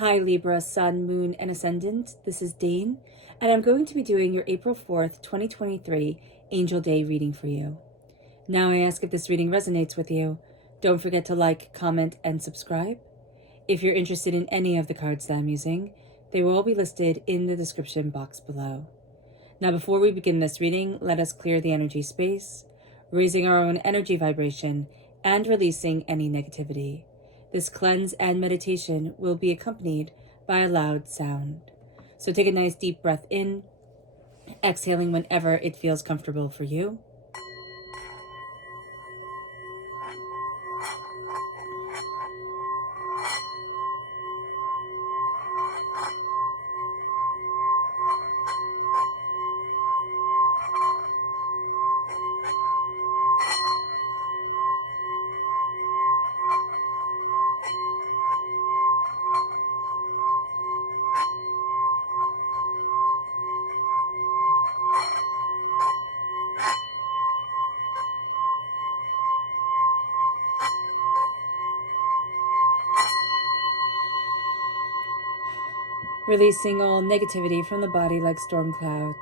Hi Libra, Sun, Moon, and Ascendant. This is Dane, and I'm going to be doing your April 4th, 2023 Angel Day reading for you. Now I ask if this reading resonates with you. Don't forget to like, comment, and subscribe. If you're interested in any of the cards that I'm using, they will all be listed in the description box below. Now before we begin this reading, let us clear the energy space, raising our own energy vibration and releasing any negativity. This cleanse and meditation will be accompanied by a loud sound. So take a nice deep breath in, exhaling whenever it feels comfortable for you. Releasing all negativity from the body like storm clouds,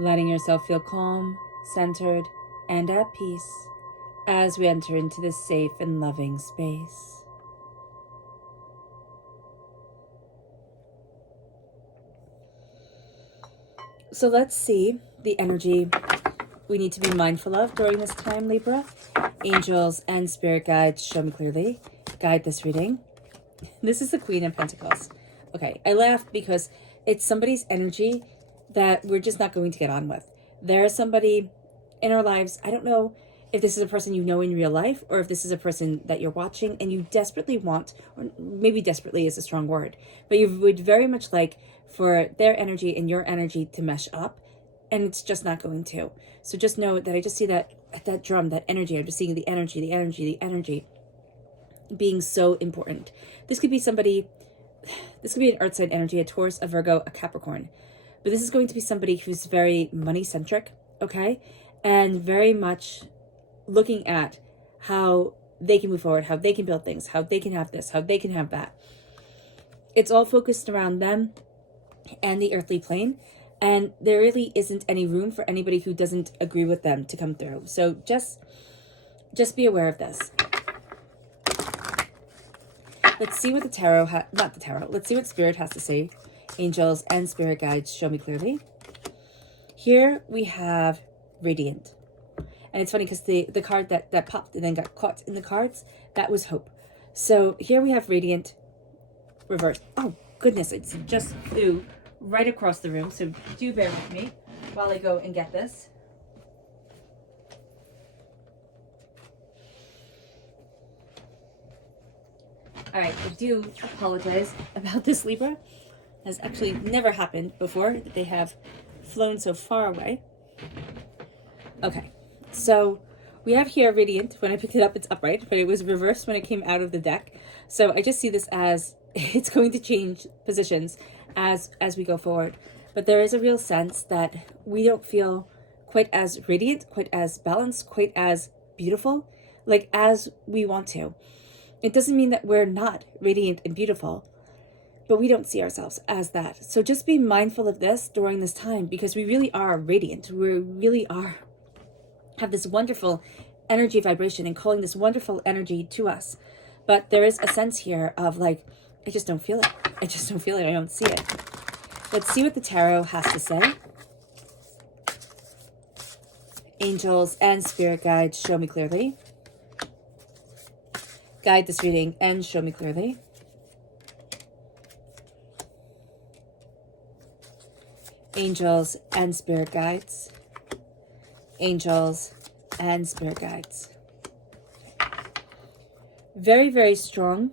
letting yourself feel calm, centered, and at peace as we enter into this safe and loving space. So let's see the energy we need to be mindful of during this time, Libra. Angels and spirit guides, show me clearly. Guide this reading. This is the Queen of Pentacles. Okay, I laughed because it's somebody's energy that we're just not going to get on with. There's somebody in our lives, I don't know if this is a person you know in real life or if this is a person that you're watching and you desperately want, or maybe desperately is a strong word, but you would very much like for their energy and your energy to mesh up, and it's just not going to. So just know that I just see that drum, that energy. I'm just seeing the energy being so important. This could be somebody, this could be an earth sign energy, a Taurus, a Virgo, a Capricorn. But this is going to be somebody who's very money-centric, okay? And very much looking at how they can move forward, how they can build things, how they can have this, how they can have that. It's all focused around them and the earthly plane. And there really isn't any room for anybody who doesn't agree with them to come through. So just be aware of this. Let's see what the tarot, let's see what Spirit has to say. Angels and spirit guides, show me clearly. Here we have Radiant. And it's funny because the card that popped and then got caught in the cards, that was Hope. So here we have Radiant reversed. Oh, goodness, it just flew right across the room. So do bear with me while I go and get this. All right, I do apologize about this, Libra. Has actually never happened before that they have flown so far away. Okay, so we have here Radiant. When I picked it up, it's upright, but it was reversed when it came out of the deck. So I just see this as it's going to change positions as we go forward. But there is a real sense that we don't feel quite as radiant, quite as balanced, quite as beautiful, like as we want to. It doesn't mean that we're not radiant and beautiful, but we don't see ourselves as that. So just be mindful of this during this time, because we really are radiant. We really have this wonderful energy vibration and calling this wonderful energy to us. But there is a sense here of like, I just don't feel it. I just don't feel it. I don't see it. Let's see what the tarot has to say. Angels and spirit guides, show me clearly. Guide this reading and show me clearly. Angels and spirit guides. Angels and spirit guides. Very, very strong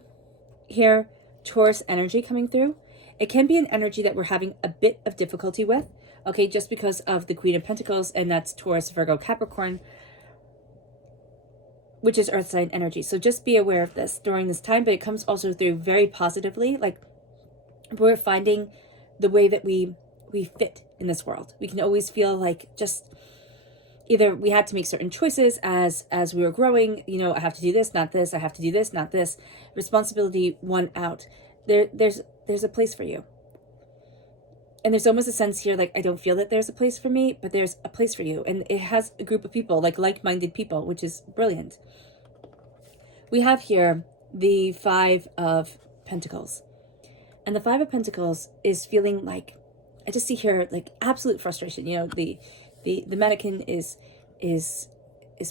here. Taurus energy coming through. It can be an energy that we're having a bit of difficulty with, okay, just because of the Queen of Pentacles, and that's Taurus, Virgo, Capricorn, which is earth sign energy. So just be aware of this during this time, but it comes also through very positively. Like, we're finding the way that we fit in this world. We can always feel like just either we had to make certain choices as we were growing, you know, I have to do this, not this, I have to do this, not this. Responsibility won out. there's a place for you. And there's almost a sense here, like, I don't feel that there's a place for me, but there's a place for you. And it has a group of people, like-minded people, which is brilliant. We have here the Five of Pentacles. And the Five of Pentacles is feeling like, I just see here, like, absolute frustration. You know, the mannequin is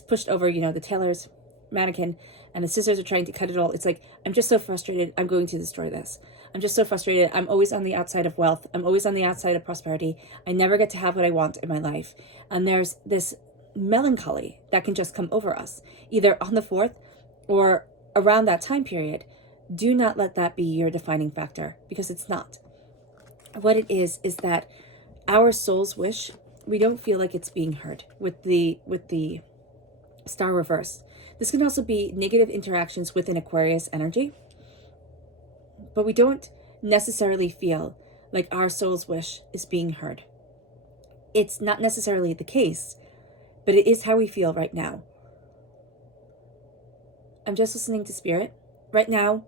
pushed over, you know, the tailor's mannequin, and the scissors are trying to cut it all. It's like, I'm just so frustrated. I'm going to destroy this. I'm just so frustrated. I'm always on the outside of wealth. I'm always on the outside of prosperity. I never get to have what I want in my life. And there's this melancholy that can just come over us, either on the 4th or around that time period. Do not let that be your defining factor, because it's not. What it is that our soul's wish, we don't feel like it's being heard with the star reverse. This can also be negative interactions with an Aquarius energy, but we don't necessarily feel like our soul's wish is being heard. It's not necessarily the case, but it is how we feel right now. I'm just listening to Spirit. Right now,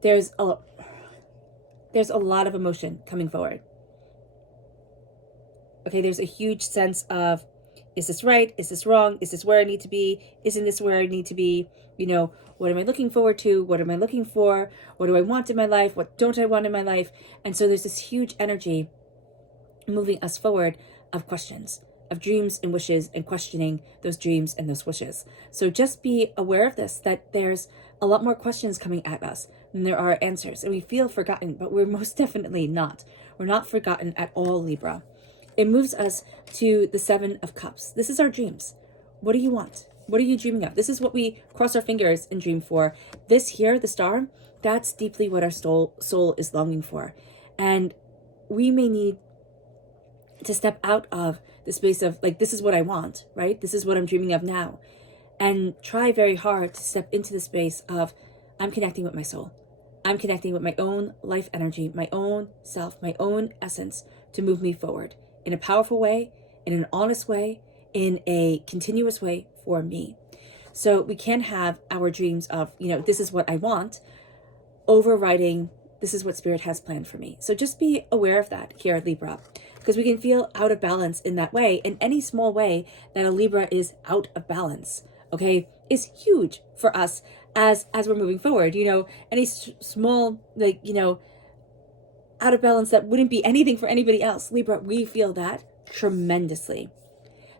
there's a lot of emotion coming forward. Okay, there's a huge sense of, is this right? Is this wrong? Is this where I need to be? Isn't this where I need to be? You know, what am I looking forward to? What am I looking for? What do I want in my life? What don't I want in my life? And so there's this huge energy moving us forward of questions, of dreams and wishes, and questioning those dreams and those wishes. So just be aware of this, that there's a lot more questions coming at us than there are answers. And we feel forgotten, but we're most definitely not. We're not forgotten at all, Libra. It moves us to the Seven of Cups. This is our dreams. What do you want? What are you dreaming of? This is what we cross our fingers and dream for. This here, the star, that's deeply what our soul is longing for. And we may need to step out of the space of, like, this is what I want, right? This is what I'm dreaming of now. And try very hard to step into the space of, I'm connecting with my soul. I'm connecting with my own life energy, my own self, my own essence to move me forward in a powerful way, in an honest way, in a continuous way for me. So we can have our dreams of, you know, this is what I want, overriding, this is what Spirit has planned for me. So just be aware of that here, Libra, because we can feel out of balance in that way. In any small way that a Libra is out of balance, okay, is huge for us as we're moving forward. You know, any small, like, you know, out of balance that wouldn't be anything for anybody else. Libra, we feel that tremendously.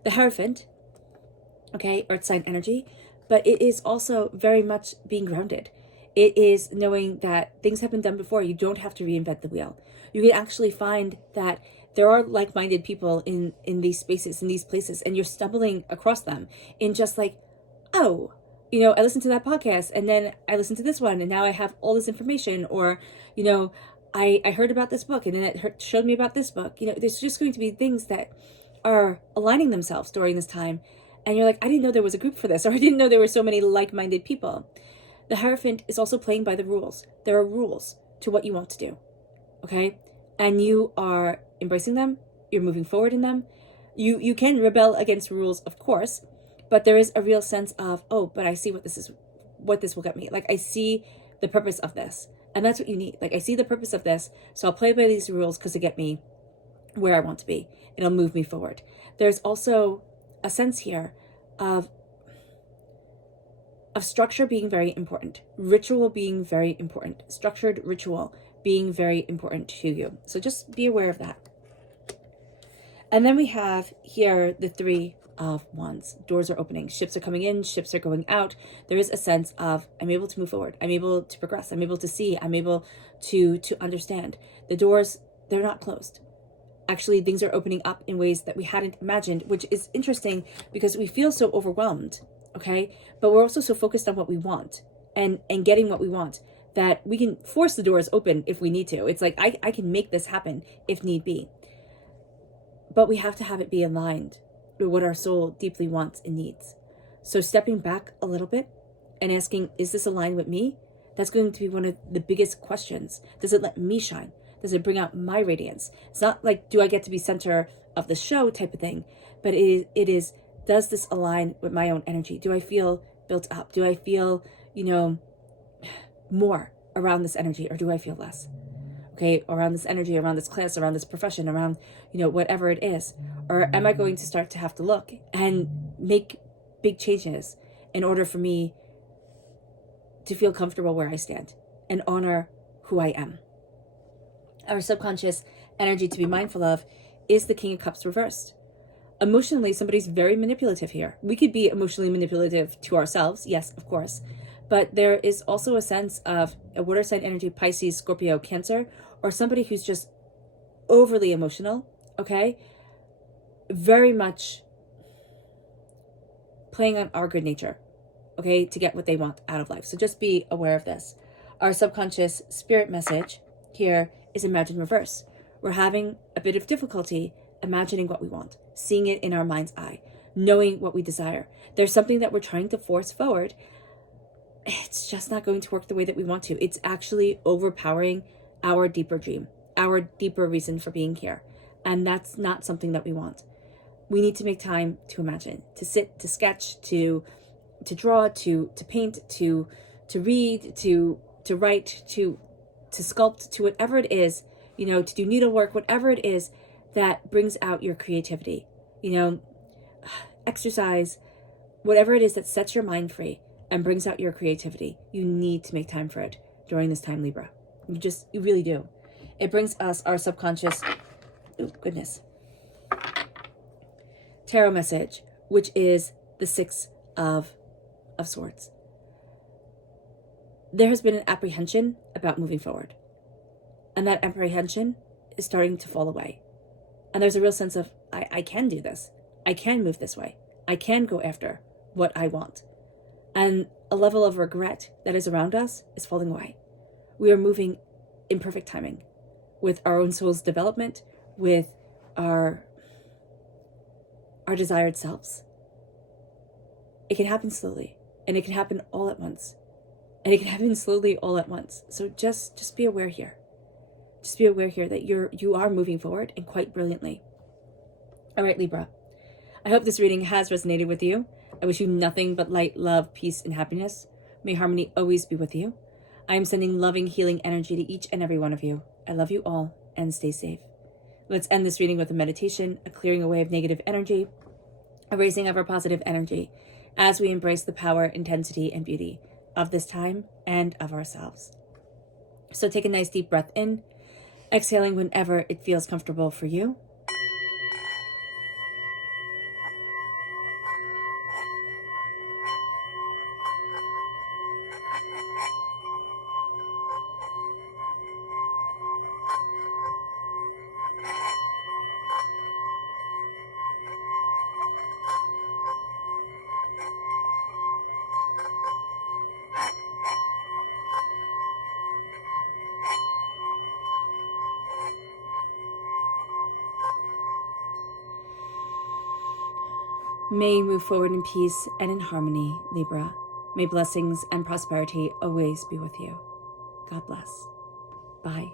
The Hierophant, okay, earth sign energy, but it is also very much being grounded. It is knowing that things have been done before. You don't have to reinvent the wheel. You can actually find that there are like-minded people in these spaces, in these places, and you're stumbling across them in just like, oh, you know, I listened to that podcast, and then I listened to this one, and now I have all this information, or, you know, I heard about this book, and then it showed me about this book. You know, there's just going to be things that are aligning themselves during this time. And you're like, I didn't know there was a group for this, or I didn't know there were so many like-minded people. The Hierophant is also playing by the rules. There are rules to what you want to do, okay? And you are embracing them. You're moving forward in them. You can rebel against rules, of course, but there is a real sense of, oh, but I see what this will get me. Like, I see the purpose of this. And that's what you need. Like, I see the purpose of this, so I'll play by these rules because they get me where I want to be. It'll move me forward. There's also a sense here of structure being very important, ritual being very important, structured ritual being very important to you. So just be aware of that. And then we have here the Three of Wands. Doors are opening, ships are coming in, ships are going out. There is a sense of, I'm able to move forward, I'm able to progress, I'm able to see, I'm able to understand. The doors, they're not closed. Actually, things are opening up in ways that we hadn't imagined, which is interesting because we feel so overwhelmed, okay? But we're also so focused on what we want and getting what we want that we can force the doors open if we need to. It's like, I can make this happen if need be. But we have to have it be aligned with what our soul deeply wants and needs. So stepping back a little bit and asking, is this aligned with me? That's going to be one of the biggest questions. Does it let me shine? Does it bring out my radiance? It's not like, do I get to be center of the show type of thing, but it is, does this align with my own energy? Do I feel built up? Do I feel, you know, more around this energy, or do I feel less? Okay, around this energy, around this class, around this profession, around, whatever it is? Or am I going to start to have to look and make big changes in order for me to feel comfortable where I stand and honor who I am? Our subconscious energy to be mindful of is the King of Cups reversed. Emotionally, somebody's very manipulative here. We could be emotionally manipulative to ourselves, yes, of course. But there is also a sense of a water sign energy, Pisces, Scorpio, Cancer, or somebody who's just overly emotional, okay? Very much playing on our good nature, okay, to get what they want out of life. So just be aware of this. Our subconscious spirit message here is imagine reverse. We're having a bit of difficulty imagining what we want, seeing it in our mind's eye, knowing what we desire. There's something that we're trying to force forward. It's just not going to work the way that we want to. It's actually overpowering our deeper dream, our deeper reason for being here. And that's not something that we want. We need to make time to imagine, to sit, to sketch, to draw, to paint, to read, to write, to sculpt, to whatever it is, to do needlework, whatever it is that brings out your creativity, exercise, whatever it is that sets your mind free and brings out your creativity. You need to make time for it during this time, Libra. You really do. It brings us our subconscious, tarot message, which is the Six of Swords. There has been an apprehension about moving forward, and that apprehension is starting to fall away. And there's a real sense of, I can do this. I can move this way. I can go after what I want. And a level of regret that is around us is falling away. We are moving in perfect timing with our own soul's development, with our desired selves. It can happen slowly, and it can happen all at once. And it can happen slowly all at once. So just be aware here. Just be aware here that you are moving forward, and quite brilliantly. All right, Libra. I hope this reading has resonated with you. I wish you nothing but light, love, peace, and happiness. May harmony always be with you. I am sending loving, healing energy to each and every one of you. I love you all, and stay safe. Let's end this reading with a meditation, a clearing away of negative energy, a raising of our positive energy as we embrace the power, intensity, and beauty of this time and of ourselves. So take a nice deep breath in, exhaling whenever it feels comfortable for you. May you move forward in peace and in harmony, Libra. May blessings and prosperity always be with you. God bless. Bye.